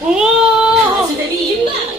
오! 재미 임마!